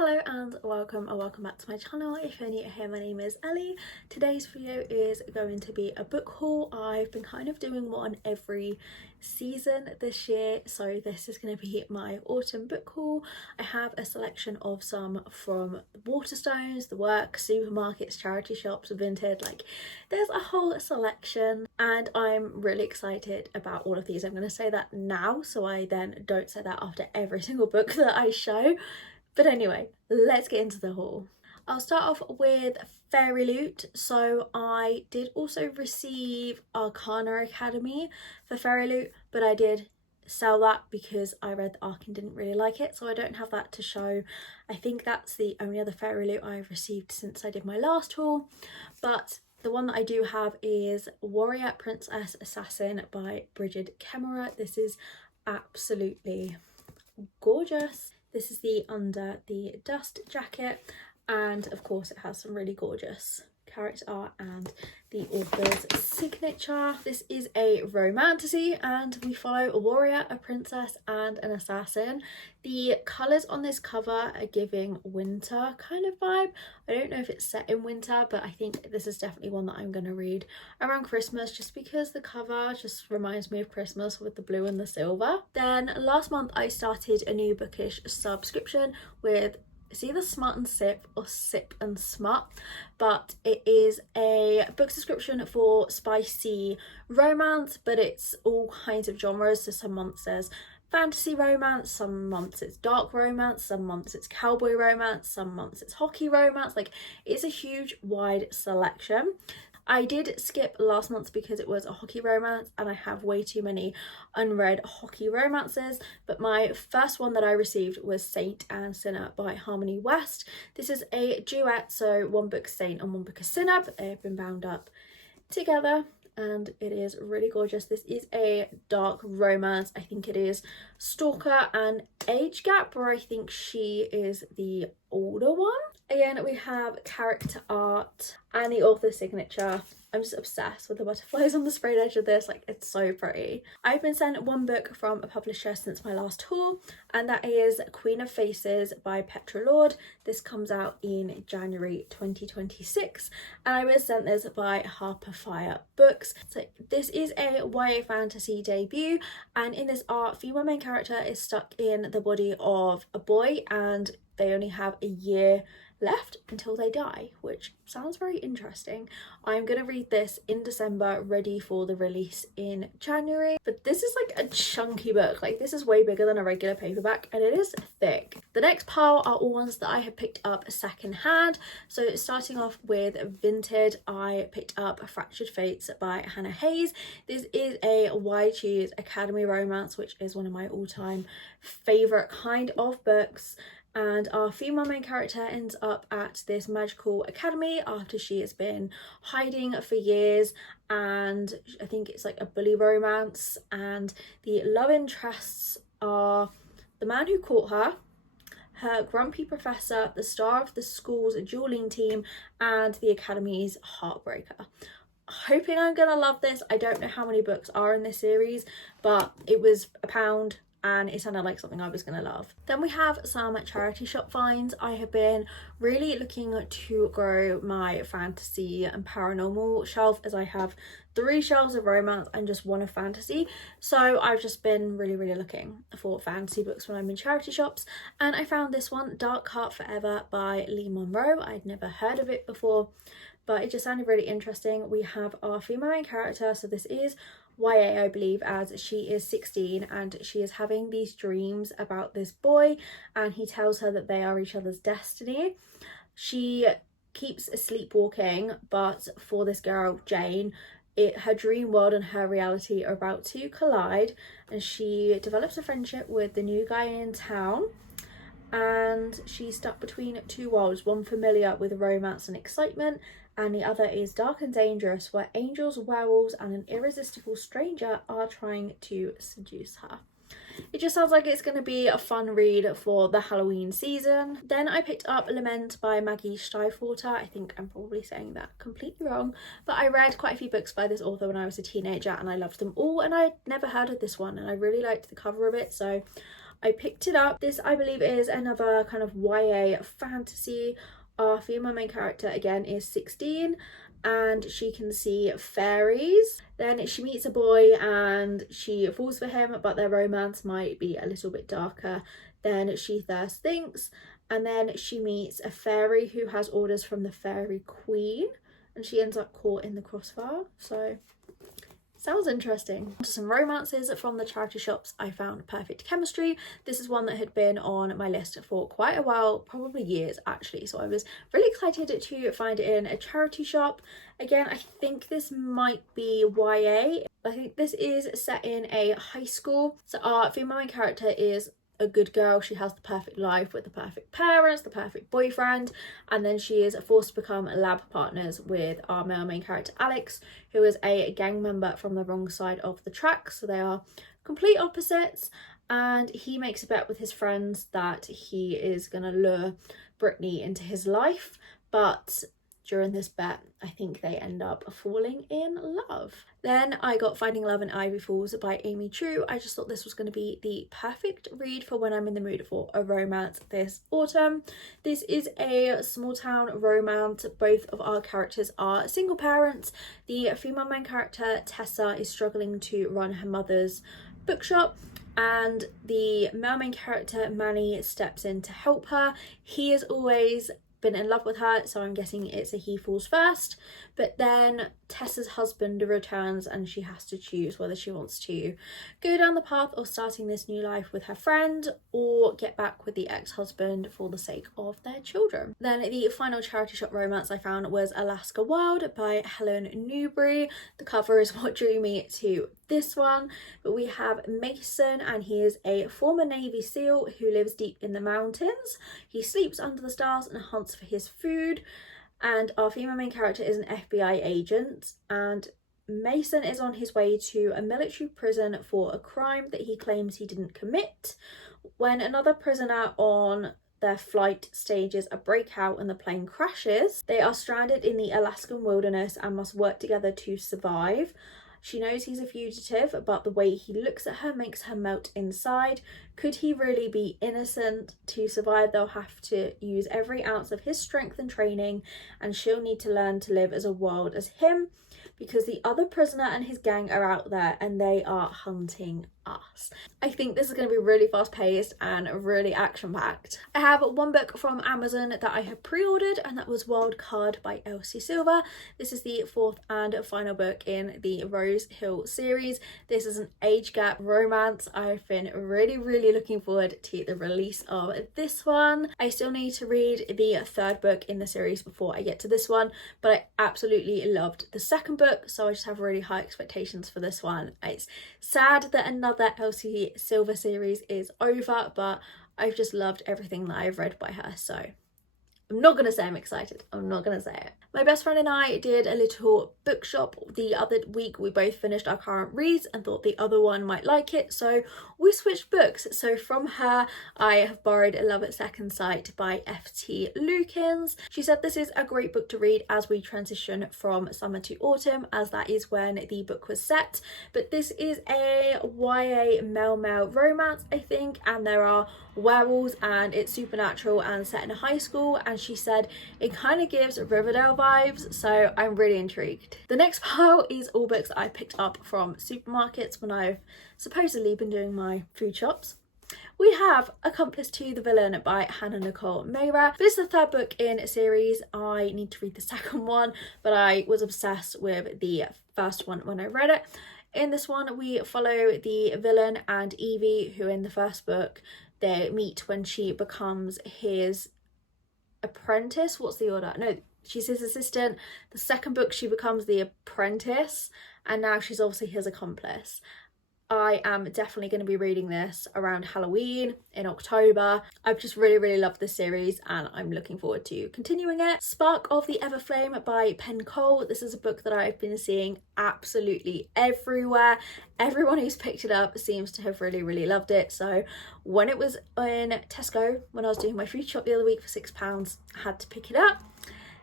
Hello and welcome or welcome back to my channel. If you're new here, my name is Ellie. Today's video is going to be a book haul. I've been kind of doing one every season this year, so this is going to be my autumn book haul. I have a selection of some from Waterstones, The Work, supermarkets, charity shops, Vinted, like there's a whole selection and I'm really excited about all of these. I'm going to say that now so I then don't say that after every single book that I show. But anyway, let's get into the haul. I'll start off with Fairy Loot. So I did also receive Arcana Academy for Fairy Loot, but I did sell that because I read the arc and didn't really like it, so I don't have that to show. I think that's the only other Fairy Loot I've received since I did my last haul. But the one that I do have is Warrior Princess Assassin by Bridget Kemmerer. This is absolutely gorgeous. This is the under the dust jacket, and of course it has some really gorgeous character art and the author's signature. This is a romantasy and we follow a warrior, a princess and an assassin. The colours on this cover are giving winter kind of vibe. I don't know if it's set in winter, but I think this is definitely one that I'm going to read around Christmas just because the cover just reminds me of Christmas with the blue and the silver. Then last month I started a new bookish subscription with it's either Smut and Sip or Sip and Smut, but it is a book subscription for spicy romance, but it's all kinds of genres. So some months there's fantasy romance, some months it's dark romance, some months it's cowboy romance, some months it's hockey romance. Like, it's a huge wide selection. I did skip last month because it was a hockey romance and I have way too many unread hockey romances, but my first one that I received was Saint and Sinner by Harmony West. This is a duet, so one book Saint and one book is Sinner, but they have been bound up together and it is really gorgeous. This is a dark romance. I think it is Stalker and age gap, where I think she is the older one. Again, we have character art and the author's signature. I'm just obsessed with the butterflies on the sprayed edge of this, like it's so pretty. I've been sent one book from a publisher since my last haul, and that is Queen of Faces by Petra Lord. This comes out in January 2026 and I was sent this by Harper Fire Books. So this is a YA fantasy debut, and in this art, female main character is stuck in the body of a boy and they only have a year left until they die, which sounds very interesting. I'm gonna read this in December, ready for the release in January. But this is like a chunky book, like this is way bigger than a regular paperback and it is thick. The next pile are all ones that I have picked up second hand. So starting off with Vinted, I picked up Fractured Fates by Hannah Hayes. This is a Why Choose Academy romance, which is one of my all-time favorite kind of books. And our female main character ends up at this magical academy after she has been hiding for years, and I think it's like a bully romance, and the love interests are the man who caught her, her grumpy professor, the star of the school's dueling team, and the academy's heartbreaker. Hoping I'm gonna love this. I don't know how many books are in this series, but it was £1 and it sounded like something I was gonna love. Then we have some charity shop finds. I have been really looking to grow my fantasy and paranormal shelf, as I have 3 shelves of romance and just 1 of fantasy. So I've just been really looking for fantasy books when I'm in charity shops, and I found this one, Dark Heart Forever by Lee Monroe. I'd never heard of it before, but it just sounded really interesting. We have our female main character, so this is YA, I believe, as she is 16 and she is having these dreams about this boy and he tells her that they are each other's destiny. She keeps sleepwalking, but for this girl Jane, her dream world and her reality are about to collide, and she develops a friendship with the new guy in town, and she's stuck between 2 worlds, one familiar with romance and excitement and the other is dark and dangerous, where angels, werewolves and an irresistible stranger are trying to seduce her. It just sounds like it's going to be a fun read for the Halloween season. Then I picked up Lament by Maggie Stiefvater. I think I'm probably saying that completely wrong, but I read quite a few books by this author when I was a teenager and I loved them all, and I'd never heard of this one and I really liked the cover of it, so I picked it up. This, I believe, is another kind of YA fantasy. Our female main character again is 16 and she can see fairies. Then she meets a boy and she falls for him, but their romance might be a little bit darker than she first thinks. And then she meets a fairy who has orders from the fairy queen and she ends up caught in the crossfire. So sounds interesting. Some romances from the charity shops. I found Perfect Chemistry. This is one that had been on my list for quite a while, probably years actually, so I was really excited to find it in a charity shop. Again, I think this might be YA. I think this is set in a high school. So our female main character is a good girl. She has the perfect life with the perfect parents, the perfect boyfriend, and then she is forced to become lab partners with our male main character Alex, who is a gang member from the wrong side of the tracks. So they are complete opposites, and he makes a bet with his friends that he is gonna lure Brittany into his life, but during this bet I think they end up falling in love. Then I got Finding Love in Ivy Falls by Amy True. I just thought this was going to be the perfect read for when I'm in the mood for a romance this autumn. This is a small town romance. Both of our characters are single parents. The female main character Tessa is struggling to run her mother's bookshop, and the male main character Manny steps in to help her. He is always been in love with her, so I'm guessing it's a he falls first, but then Tessa's husband returns and she has to choose whether she wants to go down the path of starting this new life with her friend or get back with the ex-husband for the sake of their children. Then the final charity shop romance I found was Alaska Wild by Helen Newbury. The cover is what drew me to this one, but we have Mason, and he is a former Navy SEAL who lives deep in the mountains. He sleeps under the stars and hunts for his food, and our female main character is an FBI agent, and Mason is on his way to a military prison for a crime that he claims he didn't commit. When another prisoner on their flight stages a breakout and the plane crashes, they are stranded in the Alaskan wilderness and must work together to survive. She knows he's a fugitive, but the way he looks at her makes her melt inside. Could he really be innocent? To survive, they'll have to use every ounce of his strength and training, and she'll need to learn to live as wild as him, because the other prisoner and his gang are out there and they are hunting us. I think this is going to be really fast paced and really action packed. I have one book from Amazon that I have pre-ordered, and that was Wild Card by Elsie Silver. This is the fourth and final book in the Rose Hill series. This is an age gap romance. I've been really looking forward to the release of this one. I still need to read the third book in the series before I get to this one, but I absolutely loved the second book, so I just have really high expectations for this one. It's sad that another Elsie Silver series is over, but I've just loved everything that I've read by her, so I'm not going to say I'm excited. I'm not going to say it. My best friend and I did a little bookshop the other week. We both finished our current reads and thought the other one might like it, so we switched books. So from her, I have borrowed A Love at Second Sight by F.T. Lukens. She said this is a great book to read as we transition from summer to autumn, as that is when the book was set. But this is a YA male romance, I think, and there are werewolves and it's supernatural and set in a high school, and she said it kind of gives Riverdale vibes, so I'm really intrigued. The next pile is all books I picked up from supermarkets when I've supposedly been doing my food shops. We have Accomplice to the Villain by Hannah Nicole Mayra. This is the third book in a series. I need to read the second one, but I was obsessed with the first one when I read it. In this one, we follow the villain and Evie, who in the first book, they meet when she becomes his apprentice. What's the order? No, she's his assistant. The second book, she becomes the apprentice, and now she's obviously his accomplice. I am definitely going to be reading this around Halloween in October. I've just really loved this series and I'm looking forward to continuing it. Spark of the Everflame by Penn Cole. This is a book that I've been seeing absolutely everywhere. Everyone who's picked it up seems to have really loved it. So when it was in Tesco, when I was doing my food shop the other week for £6, I had to pick it up.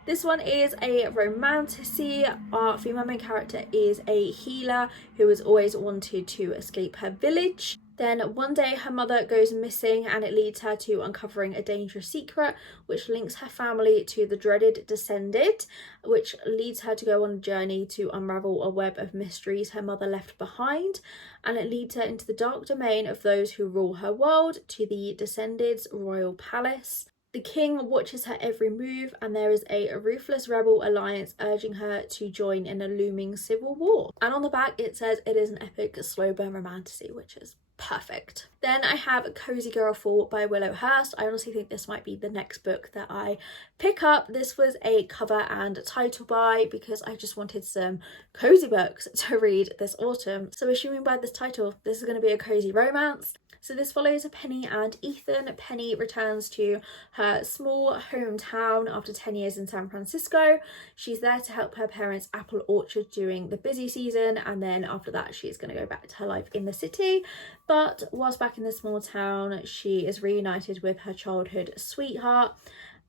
This one is a romantasy. Our female main character is a healer who has always wanted to escape her village. Then one day her mother goes missing and it leads her to uncovering a dangerous secret which links her family to the dreaded Descended, which leads her to go on a journey to unravel a web of mysteries her mother left behind, and it leads her into the dark domain of those who rule her world, to the Descended's royal palace. The king watches her every move, and there is a ruthless rebel alliance urging her to join in a looming civil war. And on the back it says it is an epic slow burn romantasy, which is perfect. Then I have Cozy Girl 4 by Willow Hurst. I honestly think this might be the next book that I pick up. This was a cover and title buy because I just wanted some cozy books to read this autumn. So assuming by this title, this is going to be a cozy romance. So this follows Penny and Ethan. Penny returns to her small hometown after 10 years in San Francisco. She's there to help her parents' apple orchard during the busy season, and then after that she's going to go back to her life in the city. But whilst back in the small town, she is reunited with her childhood sweetheart,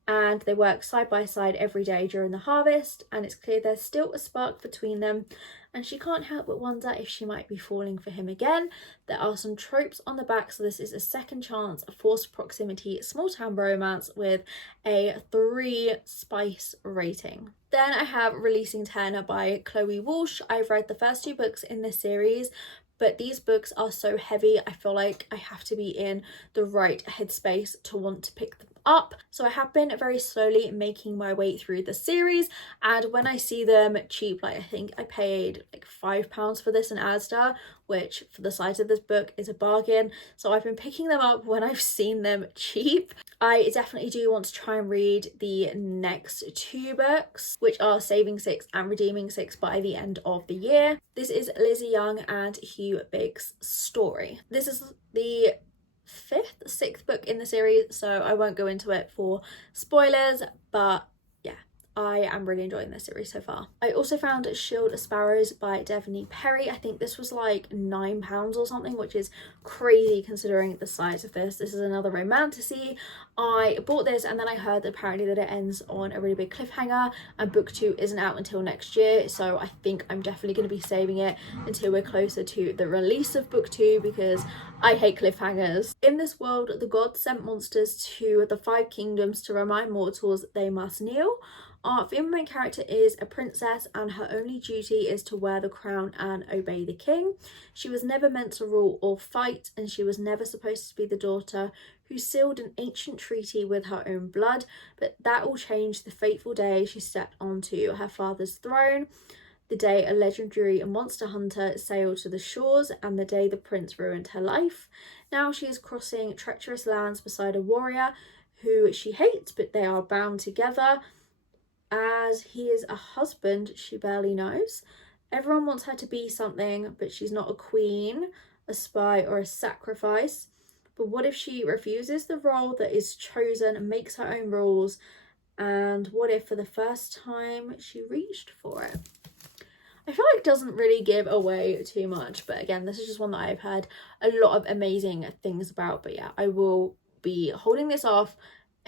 and they work side by side every day during the harvest, and it's clear there's still a spark between them, and she can't help but wonder if she might be falling for him again. There are some tropes on the back, so this is a second chance, a forced proximity, small town romance with a 3 spice rating. Then I have Releasing Turner by Chloe Walsh. I've read the first 2 books in this series, but these books are so heavy, I feel like I have to be in the right headspace to want to pick them up. So I have been very slowly making my way through the series, and when I see them cheap, like I think I paid like £5 for this in Asda, which for the size of this book is a bargain. So I've been picking them up when I've seen them cheap. I definitely do want to try and read the next 2 books, which are Saving 6 and Redeeming 6, by the end of the year. This is Lizzie Young and Hugh Biggs' story. This is the 6th book in the series, so I won't go into it for spoilers, but yeah, I am really enjoying this series so far. I also found Shield Sparrows by Devaney Perry. I think this was like £9 or something, which is crazy considering the size of this. This is another romantasy. I bought this and then I heard apparently that it ends on a really big cliffhanger, and book 2 isn't out until next year, so I think I'm definitely going to be saving it until we're closer to the release of book 2 because I hate cliffhangers. In this world, the gods sent monsters to the 5 kingdoms to remind mortals they must kneel. Our female main character is a princess, and her only duty is to wear the crown and obey the king. She was never meant to rule or fight, and she was never supposed to be the daughter who sealed an ancient treaty with her own blood, but that all changed the fateful day she stepped onto her father's throne, the day a legendary monster hunter sailed to the shores, and the day the prince ruined her life. Now she is crossing treacherous lands beside a warrior who she hates, but they are bound together as he is a husband she barely knows. Everyone wants her to be something, but she's not a queen, a spy, or a sacrifice. But what if she refuses the role that is chosen and makes her own rules? And what if for the first time she reached for it? I feel like it doesn't really give away too much, but again, this is just one that I've heard a lot of amazing things about. But yeah, I will be holding this off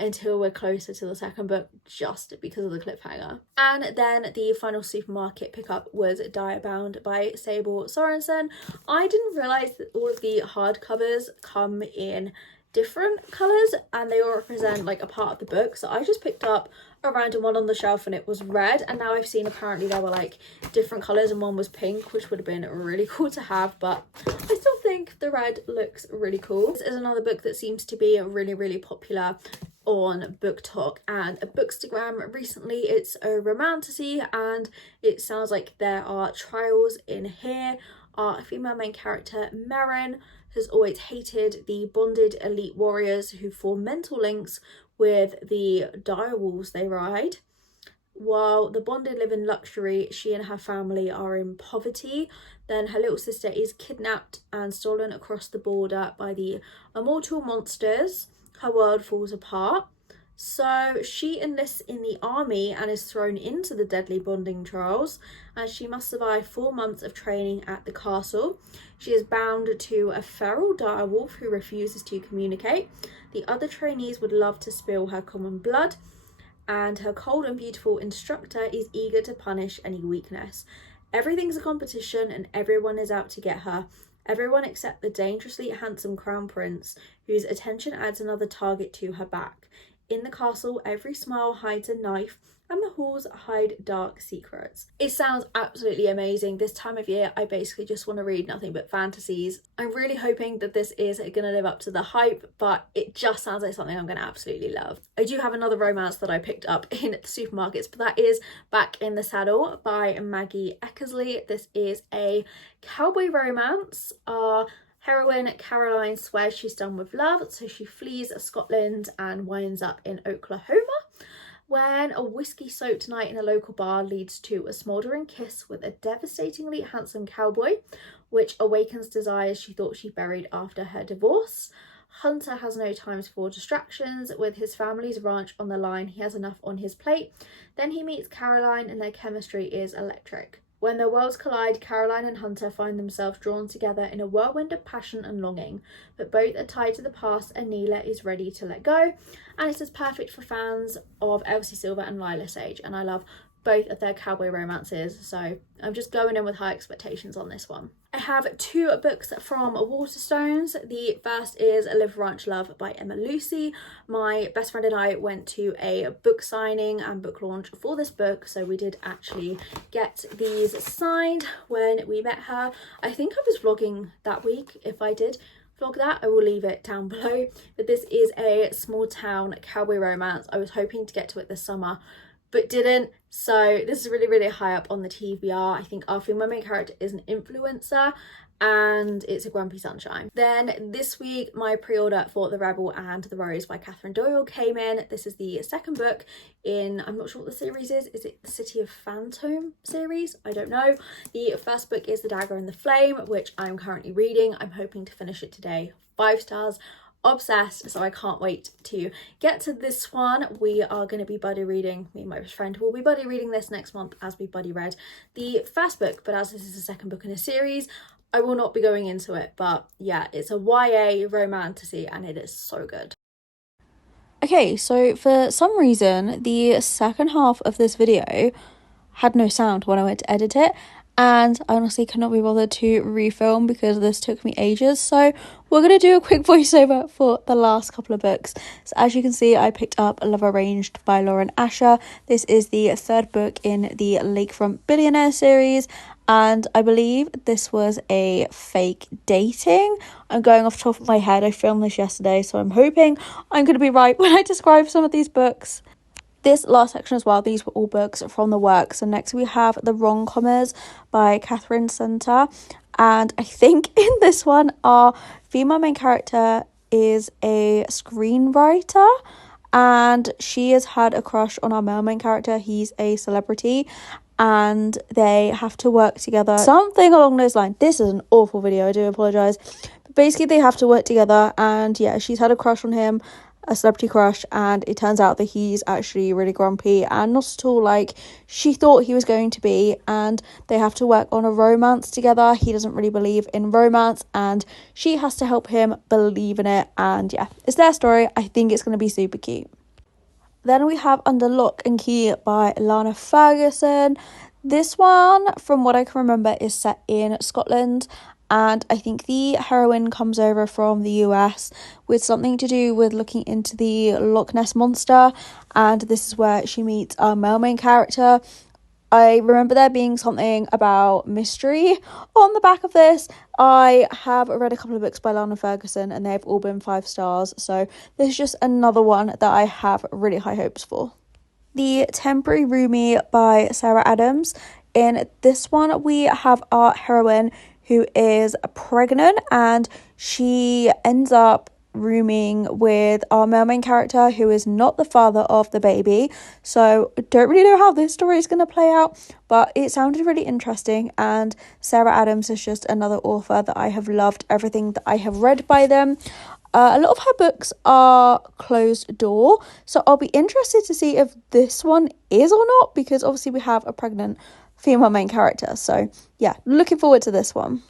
until we're closer to the second book, just because of the cliffhanger. And then the final supermarket pickup was Diabound by Sable Sorensen. I didn't realise that all of the hardcovers come in different colours and they all represent like a part of the book, so I just picked up a random one on the shelf and it was red, and now I've seen apparently there were like different colours and one was pink, which would have been really cool to have, but I still think the red looks really cool. This is another book that seems to be really popular on Book Talk and Bookstagram recently. It's a romantasy and it sounds like there are trials in here. Our female main character, Merrin, has always hated the bonded elite warriors who form mental links with the direwolves they ride. While the bonded live in luxury, she and her family are in poverty. Then her little sister is kidnapped and stolen across the border by the immortal monsters. Her world falls apart. So she enlists in the army and is thrown into the deadly bonding trials, and she must survive 4 months of training at the castle. She is bound to a feral direwolf who refuses to communicate. The other trainees would love to spill her common blood, and her cold and beautiful instructor is eager to punish any weakness. Everything's a competition and everyone is out to get her. everyone except the dangerously handsome crown prince, whose attention adds another target to her back. In the castle, every smile hides a knife, and the halls hide dark secrets. It sounds absolutely amazing. This time of year, I basically just want to read nothing but fantasies. I'm really hoping that this is going to live up to the hype, but it just sounds like something I'm going to absolutely love. I do have another romance that I picked up in the supermarkets, but that is Back in the Saddle by Maggie Eckersley. This is a cowboy romance. Heroine Caroline swears she's done with love, so she flees Scotland and winds up in Oklahoma, when a whiskey-soaked night in a local bar leads to a smouldering kiss with a devastatingly handsome cowboy, which awakens desires she thought she buried after her divorce. Hunter has no time for distractions. With his family's ranch on the line, he has enough on his plate. Then he meets Caroline and their chemistry is electric. When their worlds collide, Caroline and Hunter find themselves drawn together in a whirlwind of passion and longing, but both are tied to the past and neither is ready to let go. And it's as perfect for fans of Elsie Silver and Lila Sage, and I love both of their cowboy romances, so I'm just going in with high expectations on this one. I have two books from Waterstones. The first is Live Ranch Love by Emma Lucy. My best friend and I went to a book signing and book launch for this book, so we did actually get these signed when we met her. I think I was vlogging that week. If I did vlog that, I will leave it down below. But this is a small town cowboy romance. I was hoping to get to it this summer, but didn't. So this is really high up on the TBR. I think our female main character is an influencer and it's a grumpy sunshine. Then this week my pre-order for The Rebel and the Rose by Catherine Doyle came in. This is the second book in, I'm not sure what the series is it the City of Phantom series? I don't know. The first book is The Dagger and the Flame, which I'm currently reading. I'm hoping to finish it today. 5 stars. Obsessed, so I can't wait to get to this one. We are going to be buddy reading, me and my best friend will be buddy reading this next month as we buddy read the first book, but as this is the second book in a series, I will not be going into it. But yeah, it's a YA romantasy and it is so good. Okay, so for some reason the second half of this video had no sound when I went to edit it, and I honestly cannot be bothered to refilm because this took me ages, so we're going to do a quick voiceover for the last couple of books. So as you can see, I picked up Love Arranged by Lauren Asher. This is the third book in the Lakefront Billionaire series, and I believe this was a fake dating. I'm going off the top of my head. I filmed this yesterday, so I'm hoping I'm going to be right when I describe some of these books. This last section as well, these were all books from the works. And next we have The Wrong Comers by Catherine Center. And I think in this one, our female main character is a screenwriter. And she has had a crush on our male main character. He's a celebrity. And they have to work together. Something along those lines. This is an awful video, I do apologise. But basically they have to work together. And yeah, she's had a crush on him. A celebrity crush, and it turns out that he's actually really grumpy and not at all like she thought he was going to be, and they have to work on a romance together. He doesn't really believe in romance and she has to help him believe in it, and yeah, it's their story. I think it's going to be super cute. Then we have Under Lock and Key by Lana Ferguson. This one, from what I can remember, is set in Scotland, and I think the heroine comes over from the US with something to do with looking into the Loch Ness Monster, and this is where she meets our male main character. I remember there being something about mystery on the back of this. I have read a couple of books by Lana Ferguson and they've all been 5 stars, so this is just another one that I have really high hopes for. The Temporary Roomie by Sarah Adams. In this one we have our heroine who is pregnant and she ends up rooming with our male main character who is not the father of the baby. So don't really know how this story is going to play out, but it sounded really interesting, and Sarah Adams is just another author that I have loved everything that I have read by them. A lot of her books are closed door, so I'll be interested to see if this one is or not, because obviously we have a pregnant female main character, so yeah, looking forward to this one.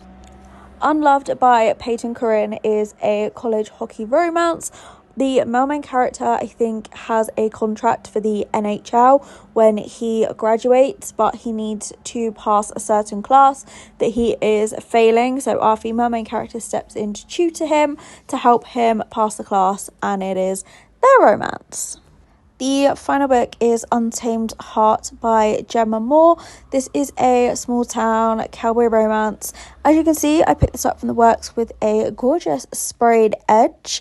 Unloved by Peyton Corinne is a college hockey romance. The male main character, I think, has a contract for the NHL when he graduates, but he needs to pass a certain class that he is failing. So our female main character steps in to tutor him to help him pass the class, and it is their romance. The final book is Untamed Heart by Gemma Moore. This is a small town cowboy romance. As you can see, I picked this up from the works with a gorgeous sprayed edge.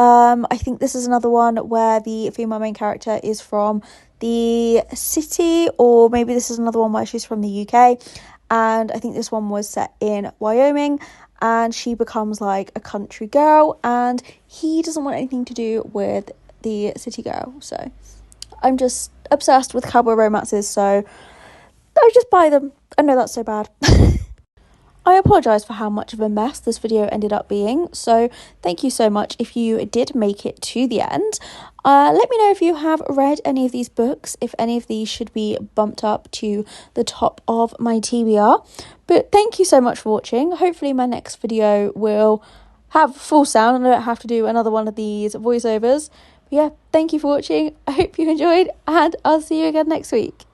I think this is another one where the female main character is from the city, or maybe this is another one where she's from the UK. And I think this one was set in Wyoming, and she becomes like a country girl, and he doesn't want anything to do with the city girl. So I'm just obsessed with cowboy romances, so I just buy them. I know that's so bad. I apologise for how much of a mess this video ended up being, so thank you so much if you did make it to the end. Let me know if you have read any of these books, if any of these should be bumped up to the top of my TBR. But thank you so much for watching. Hopefully my next video will have full sound and I don't have to do another one of these voiceovers. But yeah, thank you for watching. I hope you enjoyed, and I'll see you again next week.